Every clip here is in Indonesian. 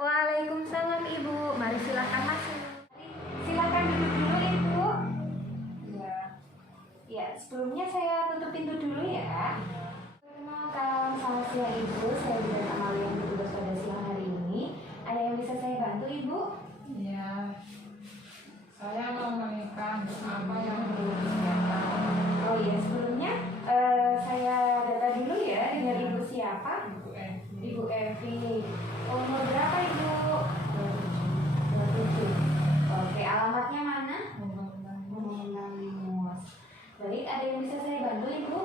Waalaikumsalam Ibu, mari silakan masuk. Silakan duduk dulu Ibu. Ya. Ya, sebelumnya saya tutup pintu dulu ya. Perkenalkan, selamat siang Ibu, saya Bidan Amalia yang bertugas pada siang hari ini. Ada yang bisa saya bantu Ibu? Iya, saya mau menikah. Apa yang perlu disiapkan? Oh iya, sebelumnya saya data dulu ya dengan Ibu siapa? Ibu Evi. Ibu Evi. Umur berapa Ibu? 27. Oke, alamatnya mana? Mengenalimus. Baik, ada yang bisa saya bantu Ibu?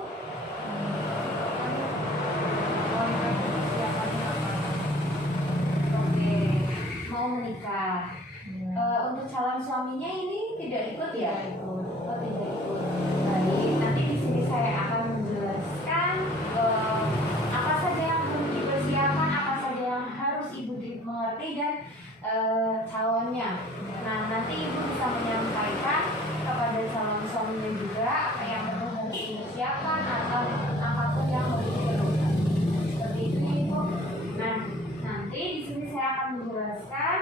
Oke, mau menikah. Untuk calon suaminya ini tidak ikut ya? Oh, tidak ikut. Baik, nanti di sini saya akan menjelaskan apa saja yang perlu dipersiapkan, apa saja yang harus Ibu mengerti dan calonnya. Nah, nanti Ibu bisa menyampaikan kepada calon suaminya juga apa yang perlu harus dipersiapkan atau apapun yang harus diperlukan. Seperti itu ya Ibu. Nah, nanti di sini saya akan menjelaskan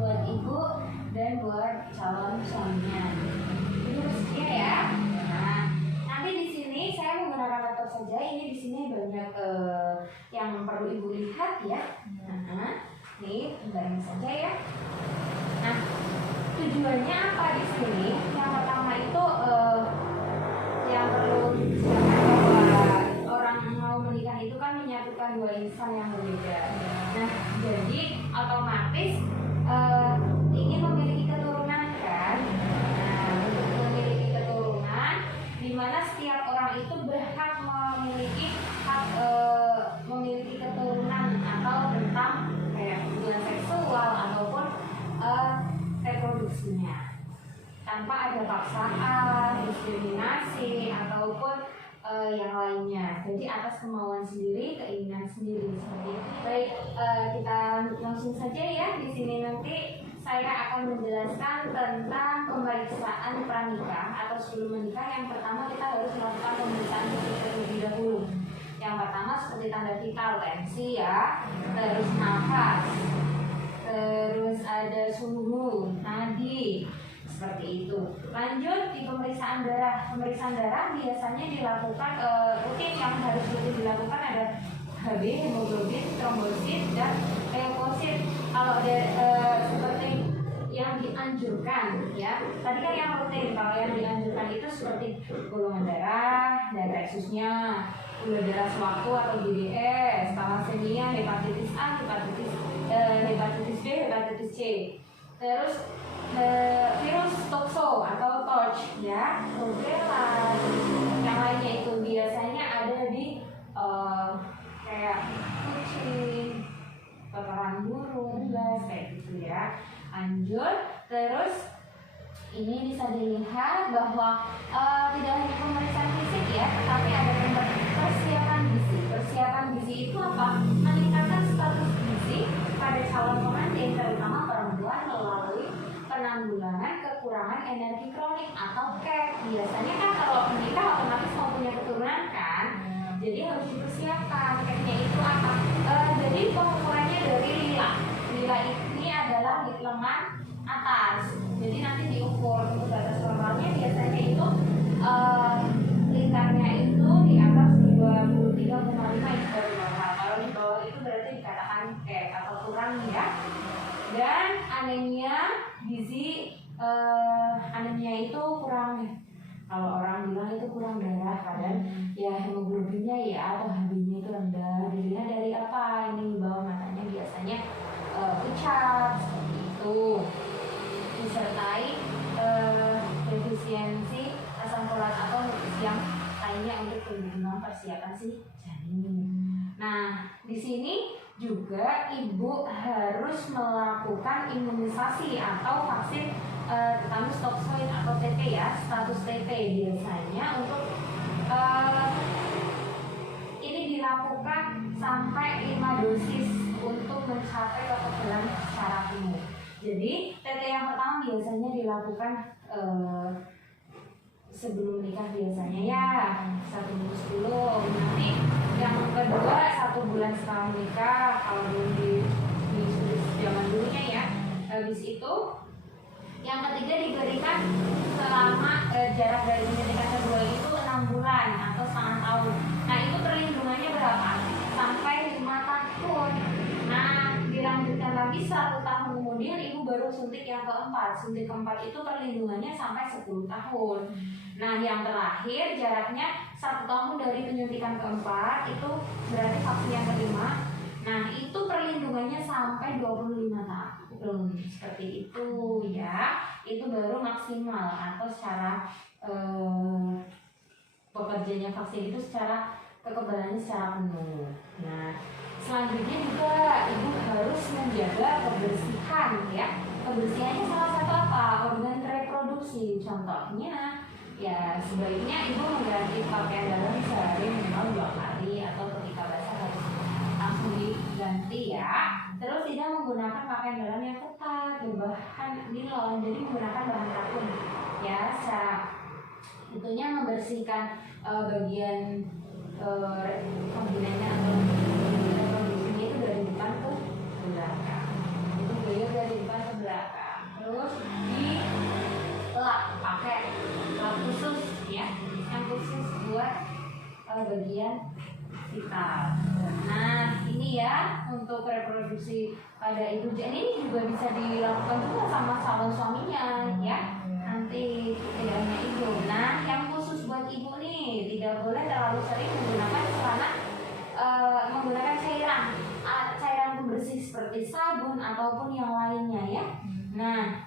buat Ibu dan buat calon suaminya. Ini harusnya ya. Nah, nanti di sini saya menggunakan laptop saja. Ini di sini banyak yang perlu Ibu lihat ya. Nah, ini gambarnya saja ya. Nah, tujuannya apa di sini? Yang pertama itu yang perlu disiapkan bahwa orang mau menikah itu kan menyatukan dua insan yang berbeda. Nah, jadi otomatis ingin memiliki keturunan kan. Nah, untuk memiliki keturunan di mana setiap orang itu berhak memiliki hak memiliki keturunan atau tentang kayak hubungan seksual ataupun reproduksinya tanpa ada paksaan, diskriminasi ataupun yang lainnya. Jadi atas kemauan sendiri, keinginan sendiri. Baik, kita langsung saja ya. Di sini nanti saya akan menjelaskan tentang pemeriksaan pranikah atau sebelum menikah. Yang pertama kita harus melakukan pemeriksaan fisik terlebih dahulu. Yang pertama seperti tanda vital, tensi ya, terus nafas, terus ada suhu, nadi, seperti itu. Lanjut di pemeriksaan darah. Pemeriksaan darah biasanya dilakukan rutin, yang harus rutin dilakukan ada HB, hemoglobin, trombosit, dan leukosit. Kalau ada seperti yang dianjurkan ya. Tadi kan yang rutin, kalau yang dianjurkan itu seperti golongan darah dan reksusnya, gula darah sewaktu atau GDS, thalassemia, hepatitis A, hepatitis B, hepatitis C. Terus virus tokso atau torch ya, rubella, yang lainnya itu biasanya ada di kayak kucing, kotoran burung, kayak gitu ya. Lanjut, terus ini bisa dilihat bahwa tidak hanya pemeriksaan fisik ya, tetapi ada persiapan gizi. Persiapan gizi itu apa? Meningkatkan status gizi pada calon pengantin, terutama perempuan, melalui penanggulangan kekurangan energi kronik atau KEK. Biasanya kan kalau menikah otomatis mau punya keturunan kan, jadi harus dipersiapkan. KEK-nya itu apa? Jadi pengukurannya dari lila. Lila ini adalah lengan atas. Jadi nanti diukur untuk batas normalnya biasanya itu lingkarnya itu di atas 23,5 itu baru normal. Kalau di bawah itu berarti dikatakan KEK atau kurang ya. Dan anemia gizi, anemia itu kurang. Kalau orang bilang itu kurang darah, padahal ya hemoglobinnya ya atau HB-nya itu rendah. Dilihat dari apa? Ini di bawah matanya biasanya pucat seperti itu. Disertai defisiensi asam folat atau nutrisi yang lainnya untuk perlindungan persiapan si janin. Nah, di sini juga ibu harus melakukan imunisasi atau vaksin tetanus toksoid atau TT ya, status TT biasanya untuk ini dilakukan sampai 5 dosis untuk mencapai kekebalan secara penuh. Jadi TT yang pertama biasanya dilakukan sebelum nikah biasanya ya 1 minggu sebelum. Nanti yang kedua 1 bulan setelah nikah kalau belum di zaman dulunya ya. Habis itu yang ketiga diberikan selama jarak dari penyuntikan kedua itu 6 bulan atau setengah tahun. Nah itu perlindungannya berapa? Sampai 5 tahun. Nah dilanjutkan lagi 1 tahun kemudian ibu baru suntik yang keempat. Suntik keempat itu perlindungannya sampai 10 tahun. Nah yang terakhir jaraknya 1 tahun dari penyuntikan keempat itu berarti vaksin yang kelima. Nah itu perlindungannya sampai 25 tahun. Seperti itu ya. Itu baru maksimal atau secara pekerjanya vaksin itu secara kekebalannya secara penuh. Nah selanjutnya juga ibu harus menjaga kebersihan ya. Kebersihannya salah satu apa? Organ reproduksi. Contohnya ya sebaiknya ibu mengganti pakaian dalam sehari minimal 2 kali atau ketika basah harus langsung diganti ya. Terus tidak menggunakan pakaian dalam yang ketat berbahan nilon, jadi menggunakan bahan katun ya. Secara tentunya membersihkan bagian vaginanya atau reproduksinya itu dari depan ke belakang. Itu beliau dari depan ke belakang. Terus dilap pakai lap khusus ya, yang khusus buat bagian vital. Nah ini ya untuk reproduksi pada ibu. Ini juga bisa dilakukan juga sama calon suaminya ya. Nanti tidak hanya ibu. Nah yang khusus buat ibu nih tidak boleh terlalu sering menggunakan celana menggunakan cairan pembersih seperti sabun ataupun yang lainnya ya. Nah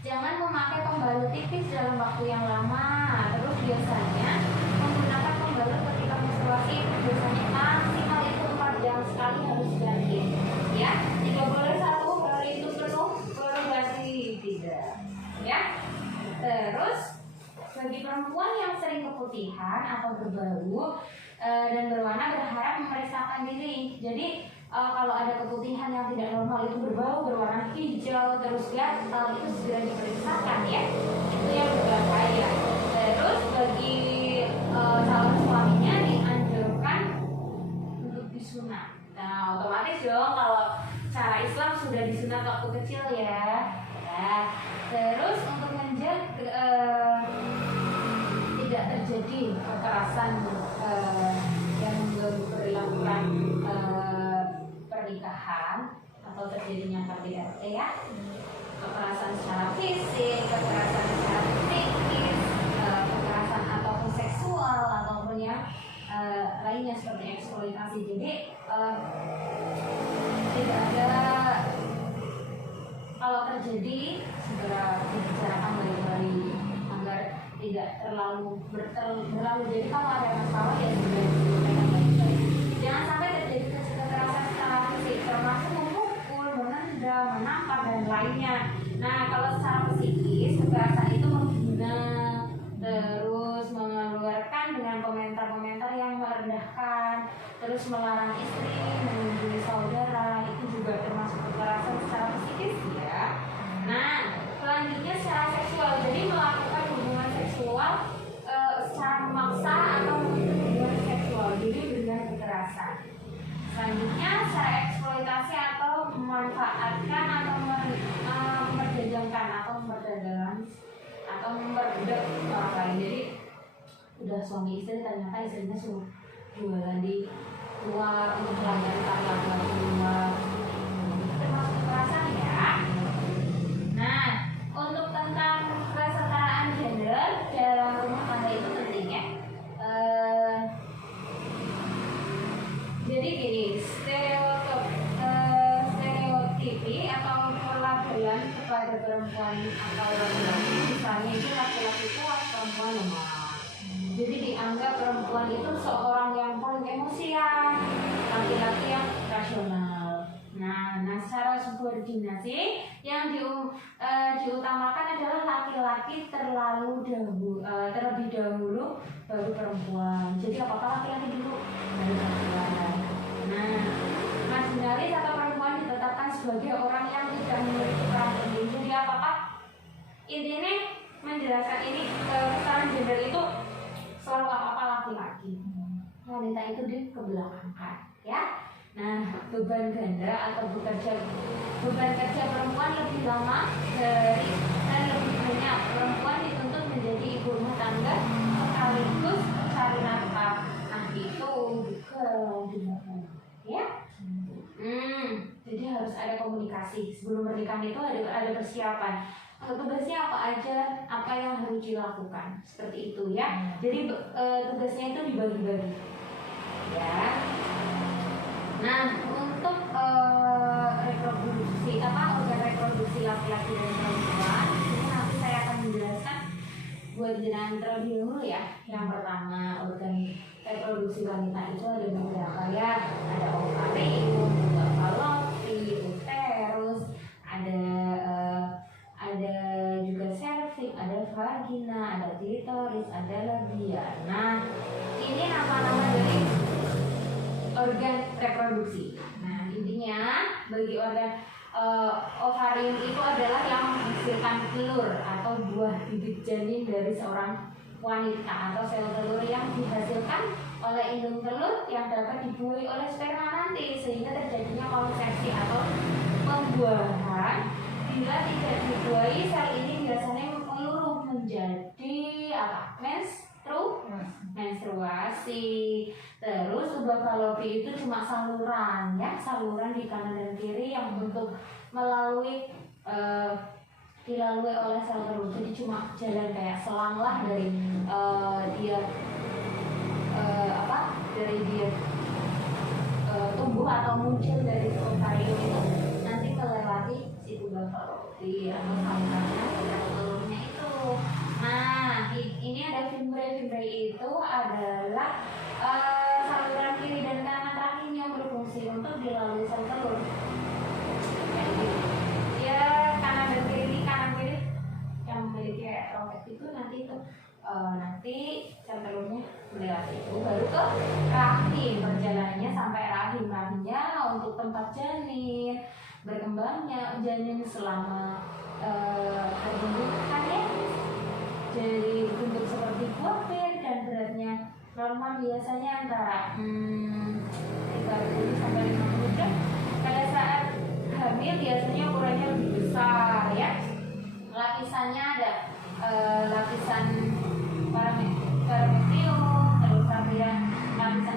jangan memakai pembalut tipis dalam waktu yang lama. Terus biasanya menggunakan pembalut ketika menstruasi itu biasanya maksimal itu 4 jam sekali harus ganti ya. Tidak boleh 1 hari itu penuh baru ganti, tidak ya. Terus bagi perempuan yang sering keputihan atau berbau dan berwarna berharap memeriksakan diri. Jadi kalau ada keputihan yang tidak normal itu berbau berwarna hijau terus gatal itu segera diperiksakan ya. Itu yang berbahaya. Terus bagi calon suaminya dianjurkan untuk disunat. Nah otomatis dong kalau cara Islam sudah disunat waktu kecil ya. Nah, terus untuk menjaga tidak terjadi kekerasan yang dilakukan pernikahan atau terjadinya KDRT ya, kekerasan secara fisik, kekerasan secara psikis, kekerasan ataupun seksual ataupun yang lainnya seperti eksploitasi. Jadi tidak ada, kalau terjadi segera dibicarakan baik-baik agar tidak terlalu berlalu. Jadi kalau ada masalah ya segera dibicarakan baik-baik. Jangan sampai terjadi kekerasan secara fisik termasuk memukul, menendang, menampar dan lainnya. Nah kalau secara psikis kekerasan itu menghina, terus mengeluarkan dengan komentar-komentar yang merendahkan, terus melarang istri mengunjungi saudara, itu juga termasuk kekerasan secara psikis ya. Nah selanjutnya secara seksual, jadi melakukan hubungan seksual secara memaksa atau menuntut hubungan seksual, jadi dengan kekerasan. Selanjutnya secara eksploitasi atau memanfaatkan atau memperdagangkan atau memperdagangkan atau memperbudak orang lain. Jadi udah suami istri ternyata istrinya suruh jualan di luar untuk melayani laki-laki di luar, termasuk kekerasan ya. Nah untuk tentang kesetaraan gender dalam rumah tangga itu penting ya. Jadi gini, stereotipi atau pelabelan kepada perempuan atau laki-laki, misalnya itu laki-laki kuat, perempuan lemah. Jadi dianggap perempuan itu seorang yang paling emosian, laki-laki yang rasional. Nah secara subordinasi yang diutamakan adalah laki-laki terlebih dahulu baru perempuan. Jadi apakah laki-laki dulu baru perempuan? Nah marginalis atau perempuan ditetapkan sebagai orang yang tidak memiliki peran penting. Jadi apakah intinya menjelaskan ini kesetaraan gender itu selalu apa laki-laki, wanita itu dikebelakangkan, ya. Nah, beban ganda atau beban kerja perempuan lebih lama dan lebih banyak. Perempuan dituntut menjadi ibu rumah tangga sekaligus cari nafkah. Nah, itu juga dilakukan, ya. Jadi harus ada komunikasi sebelum pernikahan itu ada persiapan. Tugasnya apa aja, apa yang harus dilakukan, seperti itu ya. Jadi tugasnya itu dibagi-bagi, ya. Nah, untuk organ reproduksi laki-laki dan perempuan, ini nanti saya akan menjelaskan buat jenengan terlebih dahulu ya. Yang pertama, organ reproduksi wanita itu ada beberapa ya. Ada ovarium, ada fallopi, uterus, ada juga cervix, ada vagina, ada klitoris, ada labia. Nah, ini nama-nama dari organ reproduksi. Nah, intinya bagi organ ovarium itu adalah yang menghasilkan telur atau buah bibit janin dari seorang wanita atau sel telur yang dihasilkan oleh indung telur yang dapat dibuai oleh sperma nanti sehingga terjadinya konsepsi atau pembuahan. Bila tidak dibuai, sel ini biasanya meluruh menjadi apa? Menstruasi. Terus ubah falopi itu cuma saluran ya, saluran di kanan dan kiri yang untuk dilalui oleh sel telur. Jadi cuma jalan kayak selang lah dari dia tumbuh atau muncul dari ovarium itu nanti melewati si ubah falopi atau salurannya sel telurnya itu. Nah, ini ada fimbre itu adalah saluran kiri dan kanan rahim yang berfungsi untuk dilalui sel telur. Kayak gitu. Ya, kanan kiri yang memiliki roket itu nanti sel telurnya melewati itu baru ke rahim, perjalanannya sampai rahimnya untuk tempat janin berkembangnya janin selama pembentukan ya. Jadi bentuk seperti buah pir dan beratnya normal biasanya antara 30 sampai 50 gram. Pada saat hamil biasanya ukurannya lebih besar ya. Lapisannya ada lapisan parametrium, terus lapisan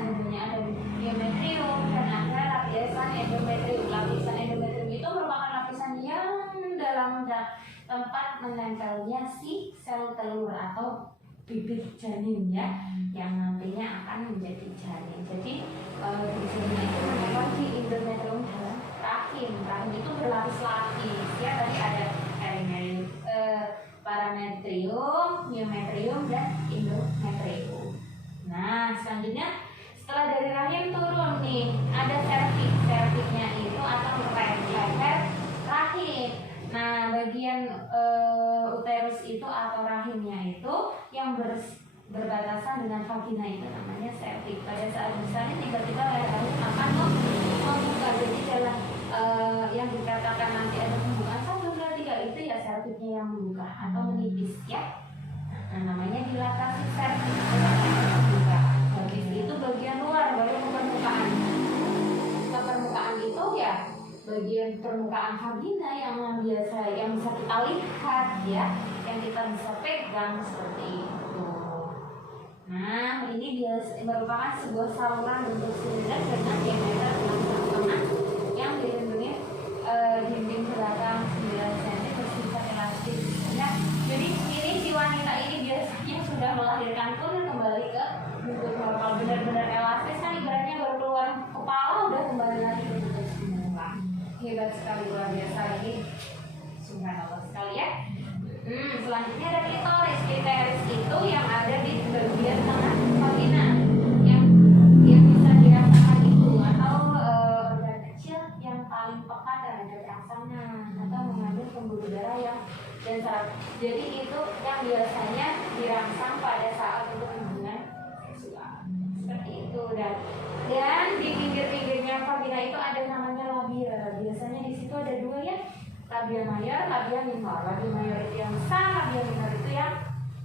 kedua ada myometrium dan ada lapisan endometrium. Lapisan endometrium itu merupakan lapisan yang dalam tempat menempelnya si sel telur atau bibit janin ya, yang nantinya akan menjadi janin. Jadi di sini itu menempel di endometrium dalam rahim. Rahim itu berlapis-lapis ya, tadi ada parametrium, myometrium dan endometrium. Nah, selanjutnya setelah dari rahim turun nih ada cervix. Cervixnya itu atau leher rahim. Nah, bagian uterus itu atau rahimnya itu yang berbatasan dengan vagina itu namanya cervix. Pada saat misalnya tiba-tiba leher rahim akan membuka, jadi jalan yang dikatakan nanti ada pembukaan 1, 2, 3 itu ya cervixnya yang membuka atau menipis ya. Nah, namanya dilatasi cervix, membuka. Habis itu bagian luar baru ke permukaan. Ke permukaan itu ya bagian permukaan vagina yang biasa yang bisa kita lihat ya, yang kita bisa pegang seperti itu. Nah, ini merupakan sebuah saluran bentuk silinder dengan diameter 6,5 yang dilindungi dinding belakang 9 cm bersifat elastis. Nah, jadi ini si wanita ini biasanya sudah melahirkan pun kembali ke bentuk normal, benar-benar elastis kan, ibaratnya baru keluar kepala udah kembali lagi ke bentuk semula. Hebat sekali, luar biasa ini, subhanallah sekali ya. Selanjutnya ada klitoris. Klitoris itu yang ada di bagian tengah vagina yang bisa dirasakan itu, atau organ kecil yang paling peka terhadap rangsangan atau mengambil pembuluh darah yang dan saraf. Jadi itu yang biasanya dirangsang pada saat untuk hubungan seksual seperti itu. Dan di pinggir-pinggirnya vagina itu ada namanya labia. Biasanya di situ ada 2 ya, labia mayor, labia minor. minor. Labial minor itu yang besar, labial minor itu yang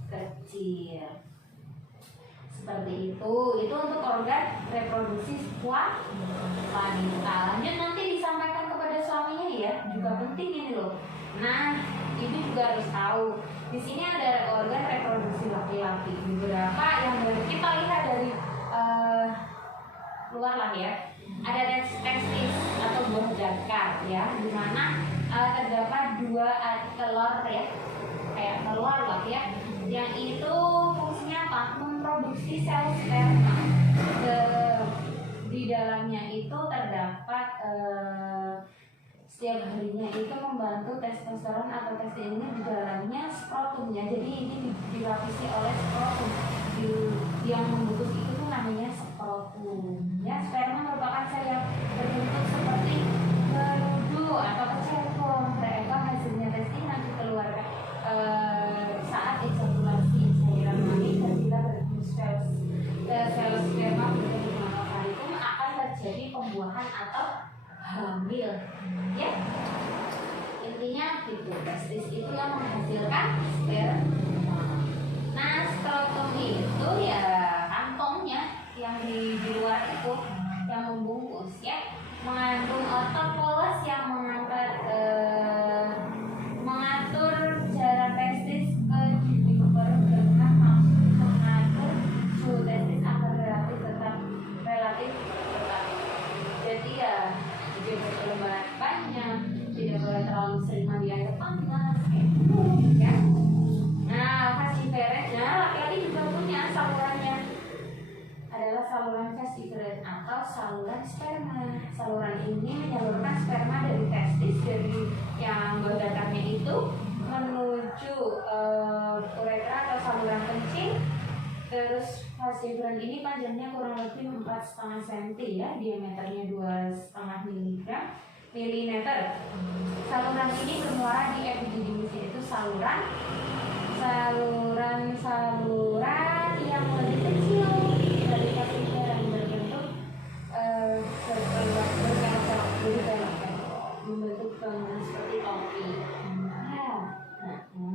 kecil. Seperti itu untuk organ reproduksi wanita. Lanjut nanti disampaikan kepada suaminya ya, juga penting ini loh. Nah, ini juga harus tahu. Di sini ada organ reproduksi laki-laki. Beberapa yang kita lihat dari luar lah ya. Ada testis atau buah zakar ya, di mana terdapat 2 telur ya, kayak telur lah ya, yang itu fungsinya apa? Memproduksi sel sperma. Di dalamnya itu terdapat setiap harinya itu membantu testosteron atau testis ini di dalamnya skrotumnya. Jadi ini dilapisi oleh skrotum yang membungkus itu tuh namanya skrotum. Ya, sperma merupakan sel yang berbentuk seperti berudu atau kecebong. Mereka hasilnya testis nanti keluarkan saat ejakulasi cairan mani dan bila bertemu sel sperma bertemu dengan ovarium akan terjadi pembuahan atau hamil. Ya, intinya itu testis itu yang menghasilkan sperma. Nah, skrotum itu ya kantongnya yang di luar itu yang membungkus ya, mengandung otot polos yang mengatur jarak testis ke dinding perut dengan mengatur suhu testis agar relatif tetap. Jadi ya tidak boleh banyak, tidak boleh terlalu sering mandi air panas ya. Nah, vasiferesnya laki-laki juga punya salurannya, adalah saluran vasiferes atau saluran sperma. Saluran ini menyalurkan sperma dari testis, dari yang bawah itu menuju uretra atau saluran kencing. Terus vasiferes ini panjangnya kurang lebih 4,5 cm ya, diameternya 2,5 milimeter. Saluran ini bermuara di epididymis, itu saluran yang lebih kecil dari vasiferes yang berbentuk membentuk bangunan seperti topi.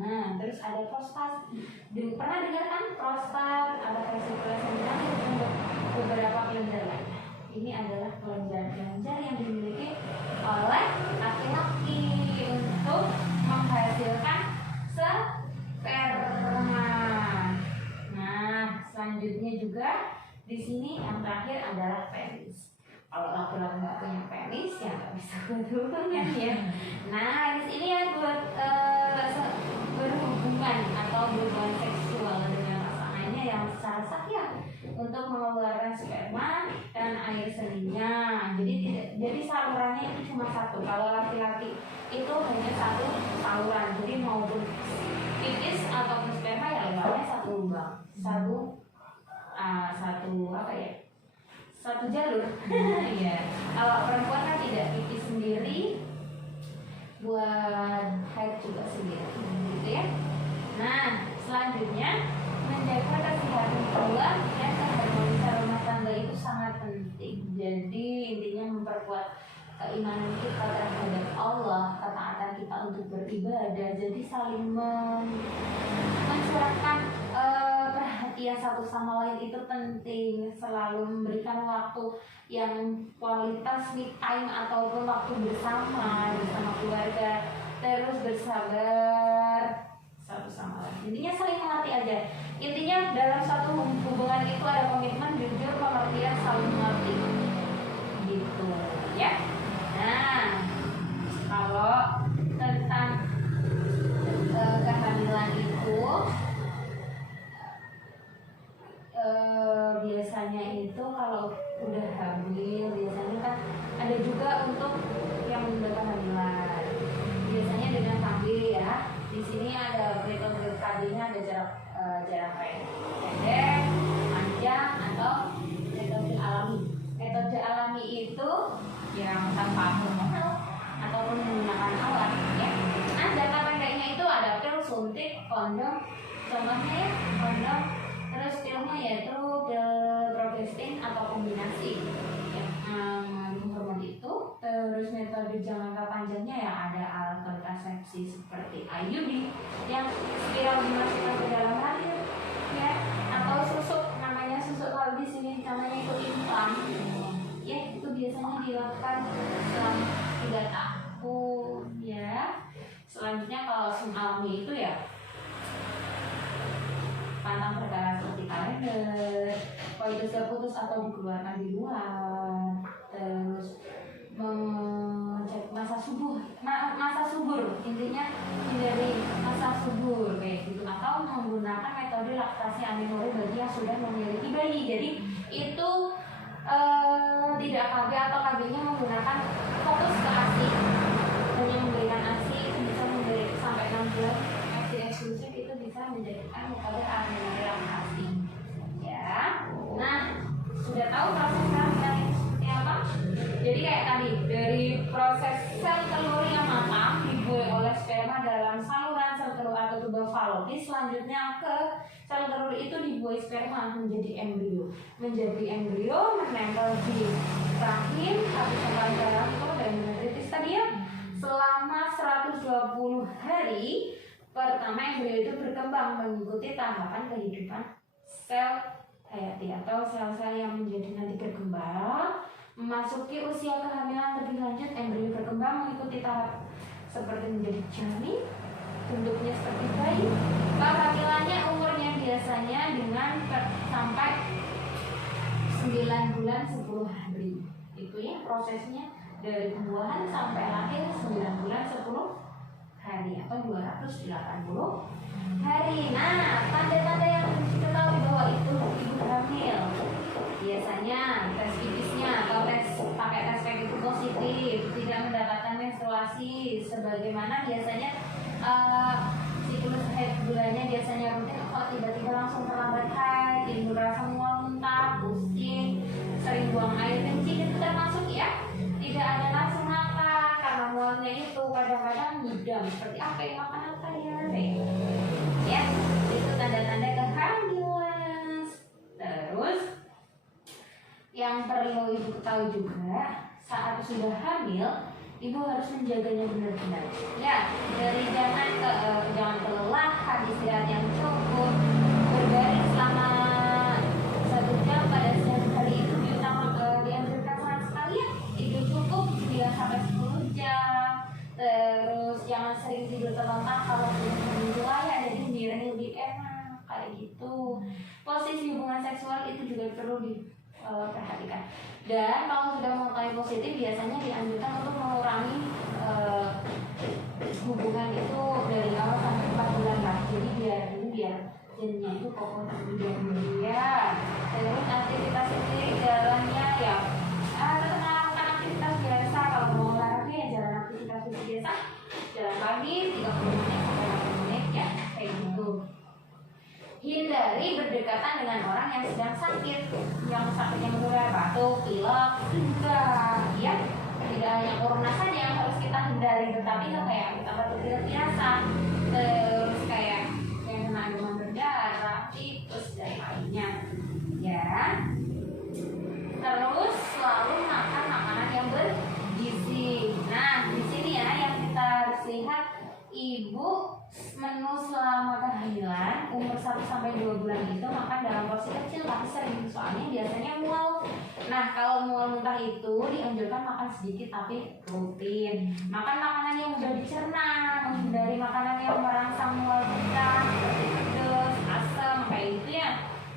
Nah, terus ada prostat. Pernah dengar kan prostat? Ada vasiferes yang berbentuk beberapa kelenjar lain. Ini adalah kelenjar-kelenjar yang dimiliki oleh laki-laki untuk menghasilkan sperma. Nah, selanjutnya juga di sini yang terakhir adalah penis. Kalau laki-laki nggak punya penis ya nggak bisa berhubungan ya. Nah, di sini ya buat berhubungan atau berhubungan seksual dengan pasangannya yang secara sah ya, untuk mengeluarkan sperma dan air seninya. Jadi salurannya itu cuma satu. Kalau laki-laki itu hanya satu saluran. Jadi maupun pipis ataupun sperma ya lebarnya satu lubang, satu apa ya? Satu jalur. Ya. Kalau perempuan kan tidak, pipis sendiri, buat haid juga sendiri, gitu ya. Nah, selanjutnya menjaga kesehatan keluarga dan keharmonisan rumah tangga itu sangat penting. Jadi intinya memperkuat keimanan kita terhadap Allah, ketaatan kita untuk beribadah. Jadi saling mencurahkan perhatian satu sama lain itu penting. Selalu memberikan waktu yang kualitas me time ataupun waktu bersama keluarga. Terus bersabar satu sama lain. Intinya saling mengerti aja. Intinya dalam satu hubungan itu ada komitmen, jujur, pengertian, saling mengerti. Gitu ya. Nah, kalau tentang kehamilan itu biasanya itu kalau udah hamil biasanya kan ada juga untuk yang udah kehamilan. Biasanya dengan KB ya. Di sini ada metode KB-nya, ada jarak pendek, panjang, atau metode alami. Metode alami itu yang tanpa hormonal ataupun menggunakan alat ya. Nah, jangka pendeknya itu ada pil, suntik, kondom. Contohnya ya, kondom. Terus pilnya yaitu pil progestin atau kombinasi hormon itu. Terus metode jangka panjangnya ya ada alat kontrasepsi seperti kayu yang spiral dimasukkan ke dalam air, ya, atau susuk, namanya susuk kalau di sini namanya itu implan, ya, itu biasanya dilakukan selama 3 tahun, ya. Selanjutnya kalau sum alami itu ya pantang perkara seperti kalender, koitus terputus atau dikeluarkan di luar, terus mengecek masa subur, intinya hindari masa subur kayak gitu, atau menggunakan metode laktasi amenorrhea bagi yang sudah memiliki bayi. Jadi itu tidak KB atau KB-nya menggunakan fokus ke ASI, hanya memberikan ASI itu bisa memberi sampai 6 bulan. ASI eksklusif itu bisa menjadikan metode amenorrhea laktasi, ya. Nah, sudah tahu proses kehamilan ini seperti apa? Jadi kayak tadi, dari proses sel telur yang matang dibuai oleh sperma dalam saluran sel telur atau tuba falotis, selanjutnya ke sel telur itu dibuai sperma menjadi embrio, menempel di rahim satu saluran dalam dan menetritis tadi ya. Selama 120 hari pertama embrio itu berkembang mengikuti tahapan kehidupan sel hayati atau sel-sel yang menjadi nanti berkembang. Memasuki usia kehamilan lebih lanjut, embrio berkembang mengikuti tahap seperti menjadi janin, bentuknya seperti bayi. Kehamilannya umurnya biasanya dengan sampai 9 bulan 10 hari. Itu ya prosesnya dari pembuahan sampai lahir 9 bulan 10 hari atau 280 hari. Nah, tanda-tanda yang diketahui bahwa itu ibu hamil, biasanya tes pipisnya atau pakai tes pack itu positif, tidak mendapatkan menstruasi sebagaimana biasanya siklus haid bulannya biasanya rutin, kok tiba-tiba langsung terlambat haid, timbul rasa mual, muntah, pusing, sering buang air kencing, itu termasuk ya. Tidak ada nafsu makan karena mualnya itu, kadang-kadang ngidam seperti apa yang makan apa ya, itu tanda-tanda kehamilan. Terus yang perlu ibu ketahui juga, saat sudah hamil ibu harus menjaganya benar-benar ya, dari jangan kelelahan, istirahat yang cukup, berbaring selama 1 jam pada siang hari itu dianjurkan sama sekali ya, tidur cukup 9 sampai 10 jam. Terus jangan sering tidur terlentang, kalau tidur ya jadi miring lebih enak kayak gitu. Posisi hubungan seksual itu juga perlu diperhatikan. Dan kalau sudah mulai positif biasanya dianjurkan untuk mengurangi hubungan itu dari awal sampai 4 bulan lah. Jadi biar janinnya itu kokoh terlebih ya. Terus aktivitas sendiri jalannya ya tetap melakukan aktivitas biasa. Kalau mau olahraga ya jalan aktivitas biasa, jalan pagi 30 menit sampai 60 menit ya kayak gitu. Hindari berdekatan dengan orang yang sedang sakit, yang sakitnya menular, batuk, pilek, enggak ya. Tidak hanya corona saja yang harus kita hindari, tetapi kayak kita batuk pilek biasa, terus kayak yang kena demam berdarah, tipes dan lainnya ya. Terus selalu makan makanan yang bergizi. Nah, di sini ya yang kita harus lihat, ibu menu selama kehamilan umur 1 sampai 2 bulan itu makan dalam porsi kecil tapi sering, soalnya biasanya mual. Nah, kalau mual muntah itu dianjurkan makan sedikit tapi rutin. Makan makanan yang mudah dicerna, menghindari makanan yang merangsang mual kita seperti pedas, asam kayak gitu ya.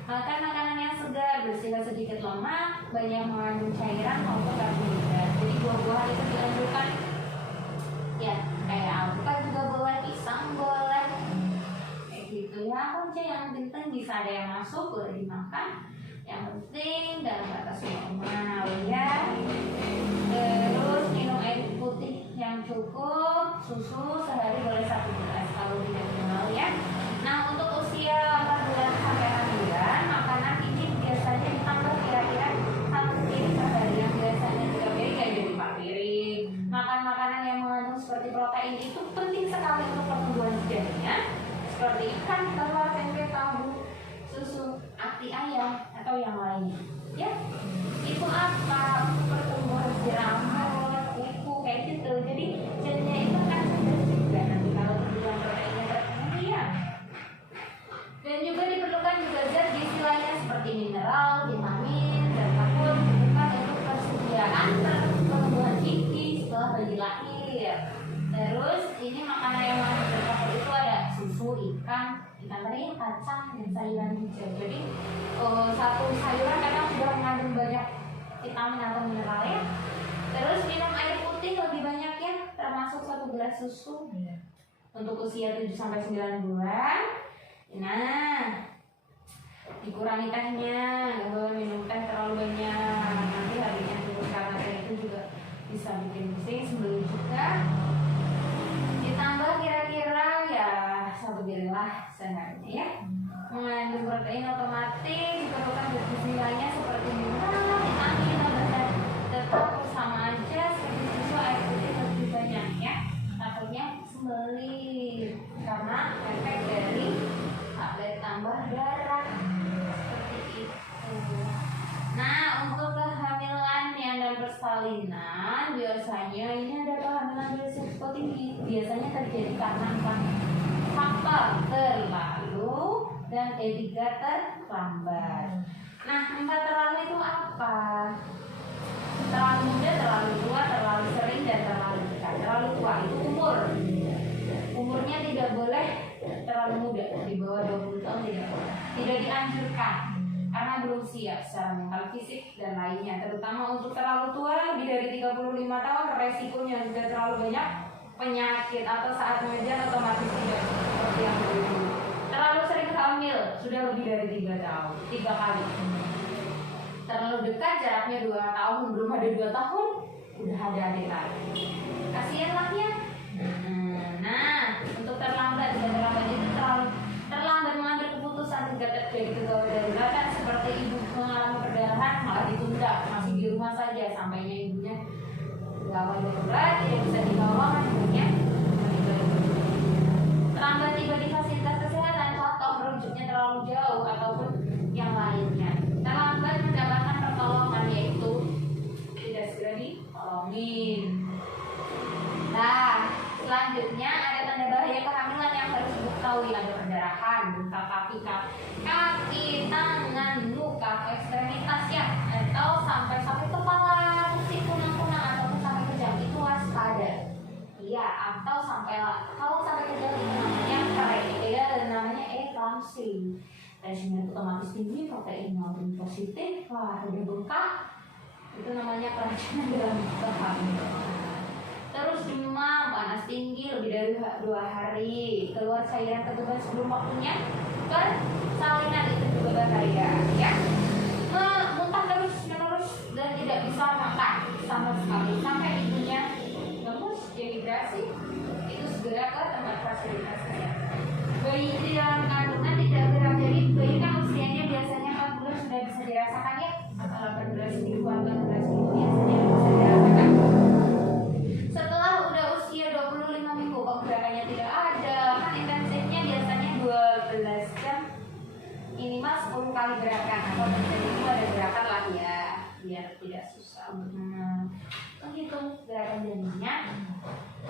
Makan makanan yang segar, bersihkan sedikit lemak, banyak mengandung cairan maupun karbohidrat. Jadi buah-buahan itu dianjurkan ya, kayak alpukat juga boleh, pisang boleh kayak gitu ya. Aja yang penting bisa ada yang masuk, boleh dimakan, yang penting dalam batas normal ya. Terus minum air putih yang cukup, susu sehari boleh 1 gelas kalau tidak kenal ya. Nah, untuk usia 4 bulan sampai 6 bulan, makanan ini biasanya ditambah kira-kira 1 piring per hari, yang biasanya 3 piring ya jadi 4 piring. Makan makanan yang mengandung seperti protein itu penting sekali untuk pertumbuhan janinnya, seperti ikan, telur, tempe, tahu, susu, ati ayam atau yang lainnya ya. Itu apa? Untuk pertumbuhan rambut, kuku kayak gitu. Jadi janinnya itu kan segar juga nanti kalau pertumbuhan protein contohnya kacang dan sayuran hijau. Jadi satu sayuran kadang sudah mengandung banyak vitamin atau mineral ya. Terus minum air putih lebih banyak ya, termasuk 1 gelas susu untuk usia 7-9 bulan. Nah, dikurangi tehnya, nggak boleh minum teh terlalu banyak, nanti harinya turun karena teh itu juga bisa bikin pusing. Sebelum juga ditambah kira-kira ya 1 biri lah seenggaknya ya. Mengandung protein otomatis diperlukan gizi lainnya seperti mineral, vitamin, dan tetap sama aja seperti susu, air putih lebih banyak ya. Takutnya sembelit karena efek dari tablet tambah darah seperti itu. Nah, untuk kehamilan dan persalinan biasanya ini ada kehamilan berisiko tinggi. Biasanya terjadi karena faktor terlalu dan E3 terlambat. Nah, 4 terlalu itu apa? Terlalu muda, terlalu tua, terlalu sering, dan terlalu dekat. Terlalu tua itu umurnya tidak boleh terlalu muda, di bawah 20 tahun tidak boleh. Tidak dianjurkan karena belum siap secara mental, fisik, dan lainnya. Terutama untuk terlalu tua, lebih dari 35 tahun, resikonya sudah terlalu banyak penyakit atau saat mengejar otomatis tidak seperti yang dulu. Terlalu sering hamil, sudah lebih dari 3 tahun, 3 kali. Terlalu dekat, jaraknya 2 tahun, belum ada 2 tahun, udah ada adik lagi. Kasihan lah ya. Nah, untuk terlambat itu terlambat mengambil keputusan ketika terjadi kegawat daruratan seperti ibu mengalami perdarahan malah ditunda, masih di rumah saja sampainya ibunya gawat darurat tidak bisa dibawa ibunya. Terlambat tiba di fasilitas kesehatan, contoh merujuknya terlalu jauh ataupun yang lainnya. Terlambat mendapatkan pertolongan yaitu tidak segera ditolongin. Nah, selanjutnya ada tanda bahaya kehamilan yang harus diketahui. Ada perdarahan, luka kaki, tangan, luka ekstremitas ya, atau sampai kepala, musik kunang-kunang ataupun sampai kejang, itu waspada. Iya, atau kalau sampai kejang itu namanya namanya eklamsi. Tensinya otomatis tinggi, protein maupun positif, wah udah bengkak, itu namanya keracunan dalam kehamilan. Terus demam, panas tinggi lebih dari 2 hari, keluar cairan ketuban sebelum waktunya, persalinan itu juga bahaya ya. Muntah terus menerus dan tidak bisa makan sama sekali sampai ibunya lemus, dehidrasi, itu segera ke tempat fasilitas kesehatan. Bayi di dalam kandungan tidak gerak, jadi bayi kan usianya biasanya 4 bulan sudah bisa dirasakan ya, atau 18 mingguan, 18 minggu biasanya bisa dirasakan. Setelah udah usia 25 minggu kok gerakannya tidak ada, kan intensifnya biasanya 12 jam minimal 10 kali gerakan, atau itu ada gerakan lah ya, biar tidak susah untuk menghitung gerakan janinnya.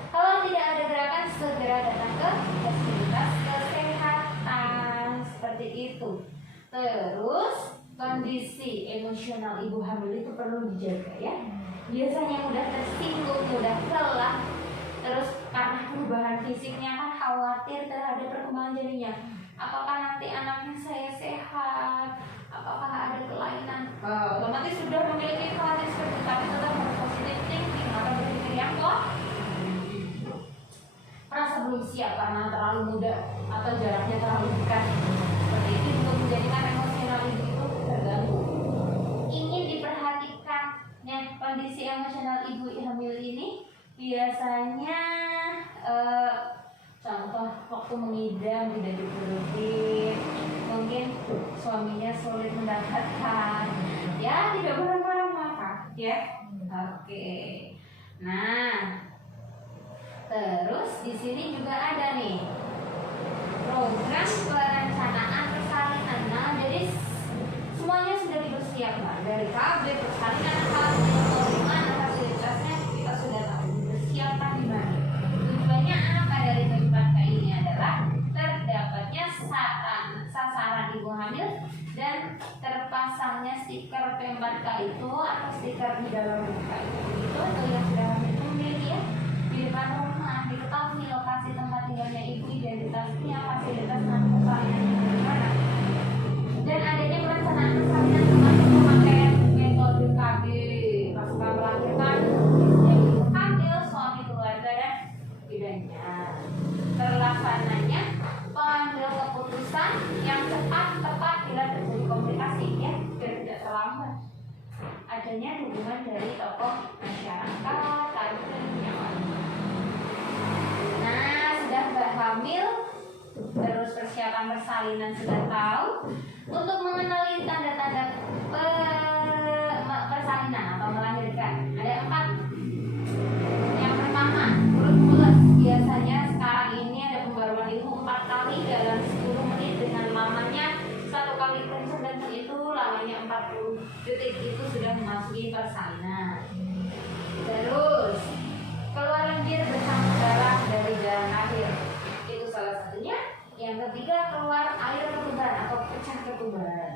Kalau tidak ada gerakan, segera datang ke fasilitas kesehatan seperti itu. Terus kondisi emosional ibu hamil itu perlu dijaga ya. Biasanya mudah tersinggung, mudah lelah. Terus karena perubahan fisiknya kan khawatir terhadap perkembangan janinnya. Apakah nanti anaknya saya sehat? Apakah ada kelainan? Otomatis sudah memiliki khawatir seperti itu, tapi tetap harus positive thinking atau berpikir yang merasa belum siap karena terlalu muda atau jaraknya terlalu dekat. Seperti itu juga menjadikan emosional ibu itu terganggu. Ingin diperhatikan kondisi emosional ibu hamil ini biasanya contoh waktu mengidam tidak diturutin, mungkin suaminya sulit mendapatkan, ya tidak boleh marah-marah ya. Oke. Nah, terus di sini juga ada nih program perencanaan persalinan. Nah, jadi semuanya sudah dipersiapkan dari KB, persalinan, mana fasilitasnya kita sudah tahu, dipersiapkan di mana. Tujuannya apa dari PMK ini adalah terdapatnya sasaran ibu hamil dan terpasangnya stiker P4K itu atau stiker di dalam muka itu atau yang sudah hamil memiliki ya di depan rumah diketahui lokasi tempat tinggalnya ibu, identitasnya, fasilitas dan persalinannya bagaimana, dan adanya perencanaan persalinan termasuk pemakaian metode KB pasca melahirkan, yang ibu hamil, suami, keluarga, dan bidangnya. Terlaksananya pengambil keputusan yang cepat, tepat bila terjadi komplikasi, ya, biar tidak terlambat. Adanya dukungan dari tokoh masyarakat, tadi dan yang lain. Nah, sudah hamil, terus persiapan persalinan sudah tahu. Untuk mengenali tanda-tanda persalinan atau melahirkan, ada 4. Yang pertama, perut mules. Biasanya sekarang ini ada pembaruan ilmu 4 kali dalam 10 menit dengan lamanya 1 kali kencang, dan itu lamanya 40 detik, itu sudah memasuki persalinan. Terus keluar lendir bersama darah dari jalan akhir, itu salah satunya. Yang ketiga, keluar air ketuban atau pecah ketuban.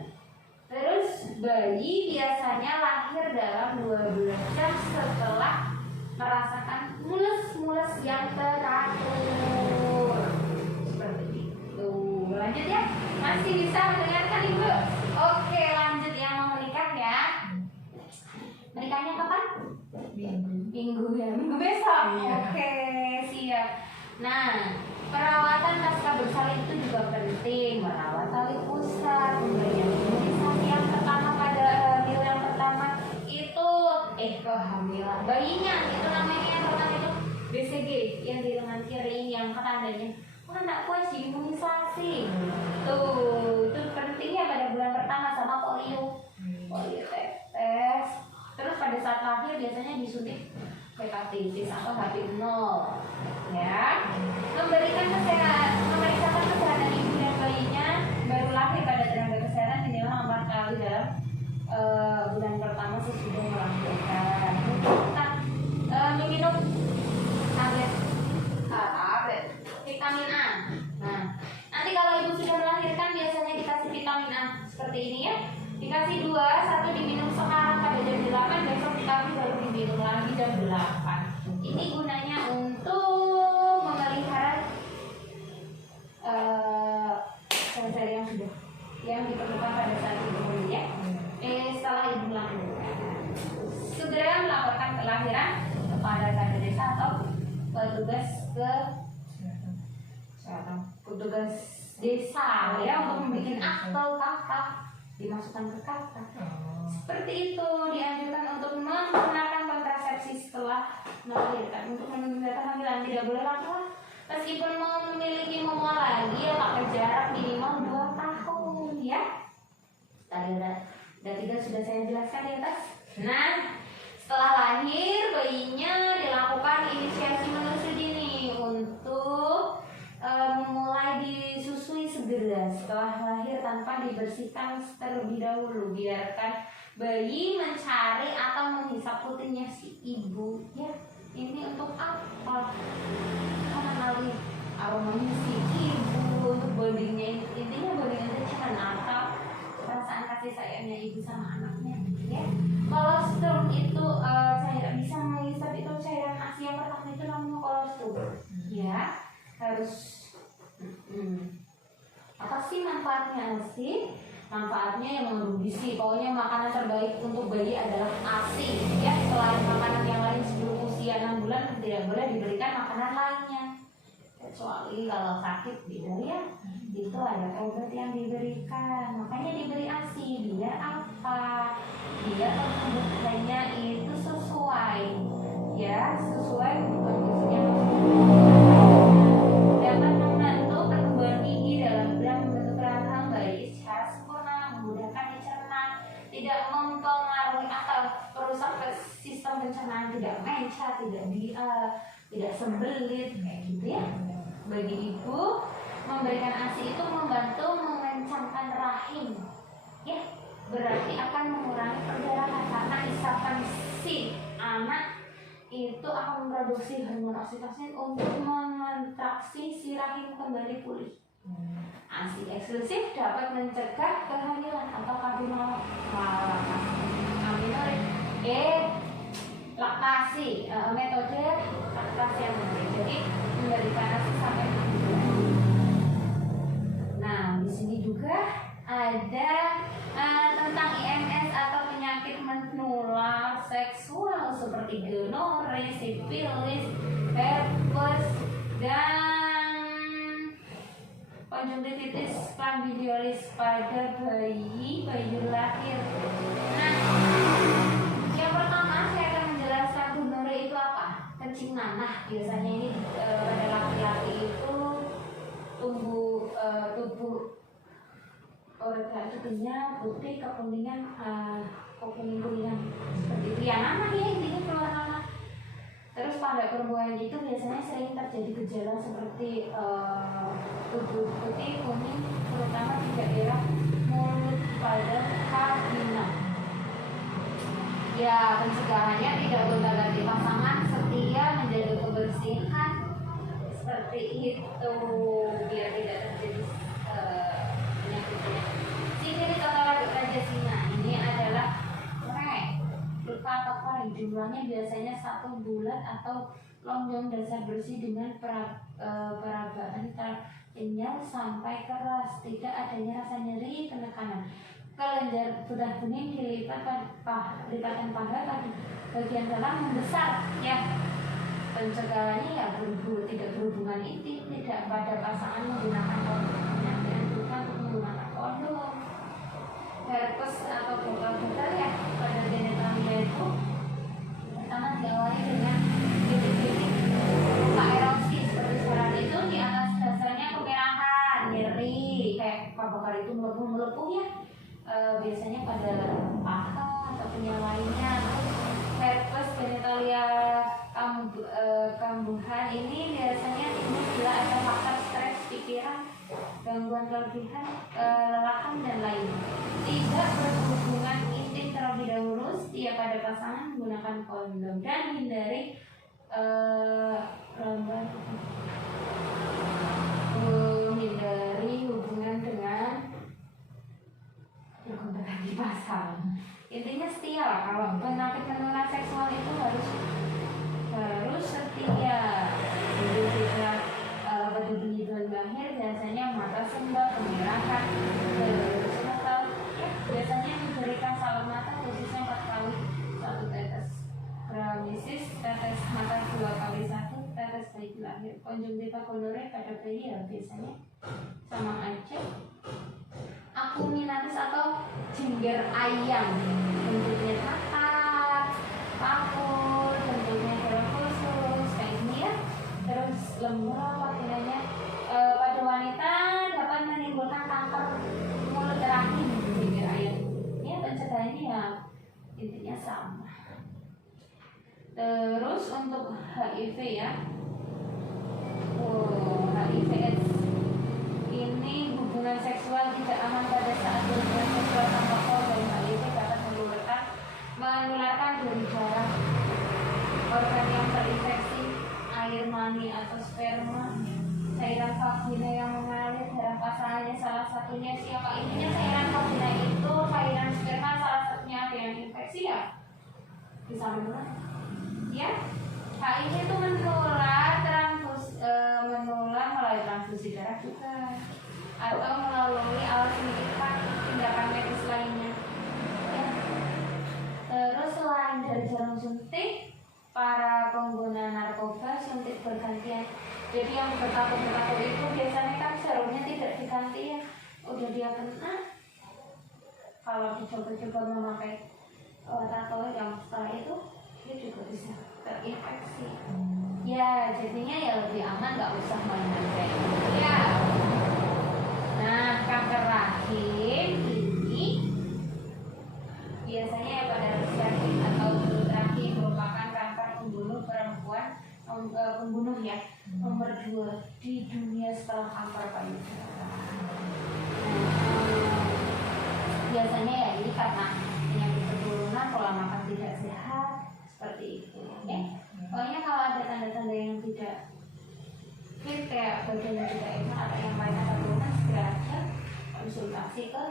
Terus bayi biasanya lahir dalam 12 jam setelah merasakan mules-mules yang teratur. Seperti itu. Lanjut ya. Masih bisa mendengarkan Ibu? Oke, lanjut yang mau menikah ya. Menikahnya kapan? Minggu ya. Minggu besok. Iya. Oke, siap. Nah, perawatan pasca bersalin itu juga penting. Merawat tali pusat, memberikan imunisasi yang pertama pada hamil yang pertama itu kehamilan bayinya, itu namanya teman itu BCG yang di lengan kiri yang tandanya anakku harus diimunisasi. Tuh, itu pentingnya pada bulan pertama sama polio tetes. Terus pada saat lahir biasanya disuntik hepatitis atau HB0, ya. Memberikan kesehatan, memeriksakan kesehatan ibu dan bayinya baru lahir pada tenaga kesehatan minimal 4 kali dalam bulan pertama sesudah melahirkan. Tetap meminum tablet vitamin A. Nah, nanti kalau ibu sudah melahirkan biasanya dikasih vitamin A seperti ini ya. Dikasih 2, 1 diminum sekarang pada jam 8, besok dikasih baru diminum lagi jam 8. Ini gunanya untuk memelihara sel-sel yang sudah yang diperlukan pada saat ibu ya. Setelah ibu melahirkan, segera melaporkan kelahiran kepada kade desa atau petugas petugas desa ya, untuk membuat akte kakak, dimasukkan ke kakak. Seperti itu. Dianjurkan untuk menggunakan kontrasepsi setelah melahirkan untuk menunda kehamilan, tidak boleh lama. Meskipun mau memiliki memua lagi ya pakai jarak minimal 2 tahun ya. Tadi udah 3 sudah saya jelaskan di atas. Nah, setelah lahir bayinya dilakukan inisiasi menyusui dini untuk mulai disusui segera setelah lahir tanpa dibersihkan terlebih dahulu. Biarkan bayi mencari atau menghisap rutinnya si ibu ya. Ini untuk apa? Mengenali aromanya si ibu, untuk bondingnya, intinya bondingnya itu cuma atau perasaan kasih sayangnya ibu sama anaknya ya. Kolostrum itu cairan, bisa menghisap itu cairan ASI yang pertama itu namanya kolostrum ya. Harus apa sih manfaatnya ASI? Manfaatnya yang mengandung gizi. Pokoknya makanan terbaik untuk bayi adalah ASI ya. Selain makanan yang lain sebelum usia 6 bulan tidak boleh diberikan makanan lainnya, kecuali kalau sakit beda ya. Itu ada obat yang diberikan, makanya diberi ASI. Biar apa? Biar pembentukannya itu sesuai ya, sesuai kondisinya. Dapat membantu pertumbuhan gigi dalam membentuk rahang bayi secara sempurna, memudahkan dicerna, tidak mempengaruhi atau merusak sistem pencernaan, tidak mencret, tidak sembelit kayak gitu ya. Bagi ibu, memberikan ASI itu membantu mengencangkan rahim ya, berarti akan mengurangi perdarahan karena isapan si anak itu akan memproduksi hormon oksitosin untuk mengontraksi si rahim kembali pulih. ASI eksklusif dapat mencegah kehamilan atau laktasi metode laktasi yang benar. Jadi memberikan ASI sampai 6 bulan. Nah, di sini juga ada tentang IMS atau penyakit menular seksual seperti gonore, sifilis, herpes, dan konjungtivitis chlamydiolis pada bayi lahir. Nah, yang pertama saya akan menjelaskan gonore itu apa. Kencing nanah biasanya ini pada laki-laki itu tubuh organ tubuhnya putih kekuningan kuningan seperti itu ya, nanah ya, intinya keluar nanah. Terus pada perempuan itu biasanya sering terjadi gejala seperti tubuh putih kuning, terutama di daerah mulut pada vagina. Ya, pencegahannya tidak gonta-ganti pasangan, setia, menjaga kebersihan seperti itu biar tidak terjadi penyakit-penyakit. Sifilis atau raja singa ini adalah luka atau koring, jumlahnya biasanya 1 bulat atau lonjong dasar bersih dengan peragaan kenyal sampai keras, tidak adanya rasa nyeri, penekanan. Kelenjar bedah bening lipatan paha bagian dalam membesar ya. Pencegahannya ya tidak berhubungan intim, tidak pada pasangan menggunakan kondom, yang bukan menggunakan kondom. Herpes atau gatal ya pada genitalia itu pertama diawali dengan titik-titik luka erosi seperti sekarang itu, di atas dasarnya kemerahan, nyeri kayak bakar itu melepuh ya, biasanya pada paha atau yang lainnya. Herpes genitalia kambuhan ini biasanya timbul bila ada faktor stres pikiran, gangguan kelebihan, kelelahan dan lainnya. Tidak berhubungan intim terlebih dahulu, setia pada pasangan, menggunakan kondom dan hindari hubungan dengan gonta-ganti pasangan. Intinya setia lah. Kalau penyakit menular seksual itu harus setia. Jadi kita pada bayi lahir biasanya mata sembah, kemerahan, mata ya, biasanya diberikan salur mata khususnya 4 kali 1 tetes, paramesis tetes mata 2 kali 1 tetes bayi lahir. Konjungtiva gonore pada bayi ya biasanya sama aja. Akuminatis atau jingger ayam, bentuknya tatar, paku, bentuknya dalam khusus kayak ini ya. Terus lembab vaginanya pada wanita dapat menimbulkan kanker mulut rahim, jingger ayam. Ya pencegahannya ya intinya sama. Terus untuk HIV ya, HIV/AIDS ini hubungan seksual tidak aman pada saat hubungan seksual tanpa kondom. HIV dapat menularkan dari darah, organ yang terinfeksi, air mani atau sperma, cairan vagina yang mengalir, darah pasangannya salah satunya siapa. Intinya cairan vagina itu, cairan sperma salah satunya ada yang infeksi ya bisa menular ya. HIV itu menular melalui transfusi darah juga, atau melalui alat sedikit tindakan medis lainnya ya. Terus selain dari jarum suntik, para pengguna narkoba suntik bergantian. Jadi yang bertato-tato itu biasanya kan jarumnya tidak diganti ya, udah dia kena, kalau dicoba-coba memakai tato yang setelah itu dia juga bisa terinfeksi ya. Jadinya ya lebih aman, nggak usah main-main kayak gitu ya. Nah, kanker rahim ini biasanya ya pada rahim atau mulut rahim merupakan kanker pembunuh perempuan, pembunuh ya nomor 2 di dunia setelah kanker payudara. Biasanya ya ini karena penyakit keturunan, pola makan tidak sehat seperti itu ya. Pokoknya kalau ada tanda-tanda yang tidak fit kayak badan yang tidak enak atau yang lain atau turunan, segera aja konsultasi ke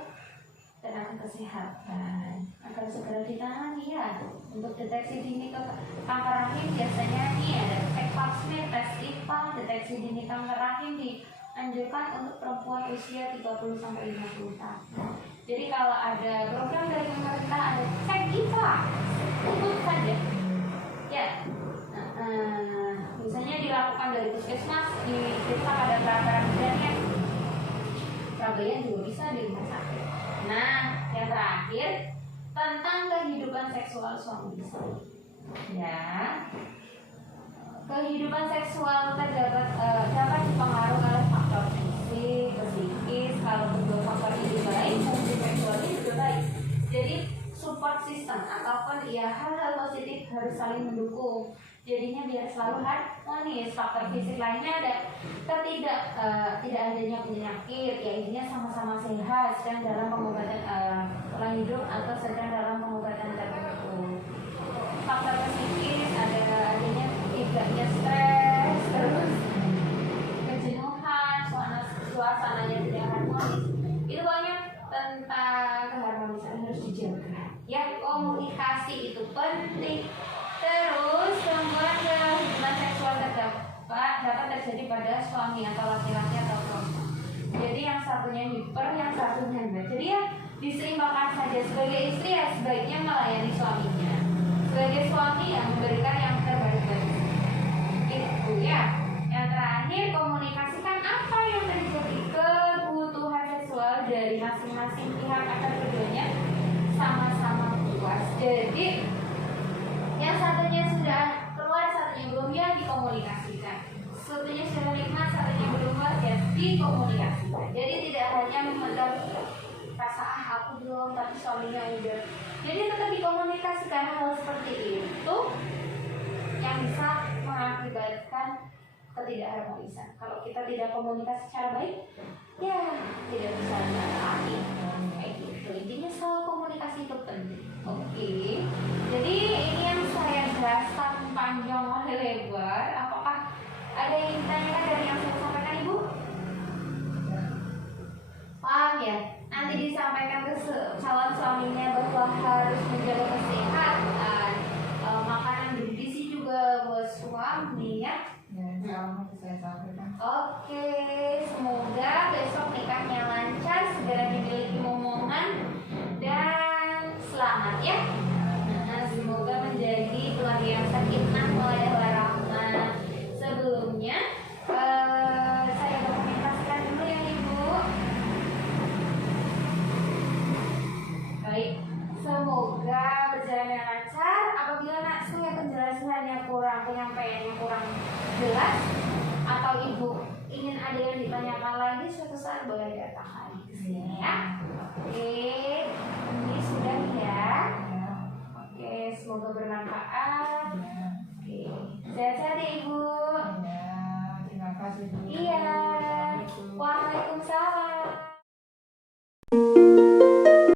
tenaga kesehatan agar segera ditangani ya. Untuk deteksi dini kanker rahim biasanya nih ada cek pap smear, tes IPA, deteksi dini kanker rahim dianjurkan untuk perempuan usia 30 sampai 50 tahun. Jadi kalau ada program dari pemerintah ada cek IPA, ikut saja. Ya. Biasanya dilakukan dari puskesmas di desa pada peraturan bidannya. Surabaya juga bisa di rumah sakit. Nah, yang terakhir tentang kehidupan seksual suami istri. Ya, kehidupan seksual dapat dipengaruhi oleh faktor fisik, psikis. Kalau kedua faktor ini baik, fungsi seksualnya juga baik. Jadi support system ataupun ya hal-hal positif harus saling mendukung. Jadinya biar selalu harmonis. Faktor fisik lainnya ada tidak adanya penyakit, ya intinya sama-sama sehat, sedang dalam pengobatan pola hidup atau sedang dalam pengobatan tertentu. Faktor psikis ada adanya tidaknya stres, terus kejenuhan, suasananya tidak harmonis. Itu pokoknya tentang keharmonisan harus dijaga. Ya, komunikasi itu penting. Terus gangguan hubungan seksual dapat terjadi pada suami atau laki-laki atau perempuan. Jadi yang satunya hiper, yang satunya enggak. Jadi ya diseimbangkan saja. Sebagai istri ya sebaiknya melayani suaminya. Sebagai suami yang memberikan yang terbaik bagi itu ya. Yang terakhir, komunikasikan apa yang terjadi, kebutuhan seksual dari masing-masing pihak agar keduanya sama-sama puas. Jadi yang satunya sudah keluar, satunya belum, ya dikomunikasikan. Satunya sudah nikmat, satunya belum, ya dikomunikasikan. Jadi tidak hanya memendam rasa aku belum tapi suaminya udah. Jadi tetap dikomunikasikan. Hal seperti itu yang bisa mengakibatkan ketidakharmonisan. Kalau kita tidak komunikasi secara baik, ya tidak bisa lagi kayak gitu. Intinya soal komunikasi itu penting. Oke. Jadi ini yang saya jelaskan panjang lebar. Apakah ada yang ditanyakan dari yang saya sampaikan, Ibu? Paham ya? Nanti disampaikan ke calon suaminya bahwa harus menjaga kesehatan, makanan bergizi juga buat suami ya. Kalau saya sampaikan. Oke, semoga besok nikahnya lancar, segera dimiliki momongan dan selamat ya. Nah, semoga menjadi keluarga yang sakinah mawaddah warahmah. Sebelumnya saya dokumentasikan dulu ya Ibu. Baik, semoga berjalan dengan lancar. Apabila saya penjelasannya kurang, penyampaiannya kurang jelas, atau Ibu ingin ada yang ditanyakan lagi, suatu saat boleh datang lagi ke sini ya. Oke.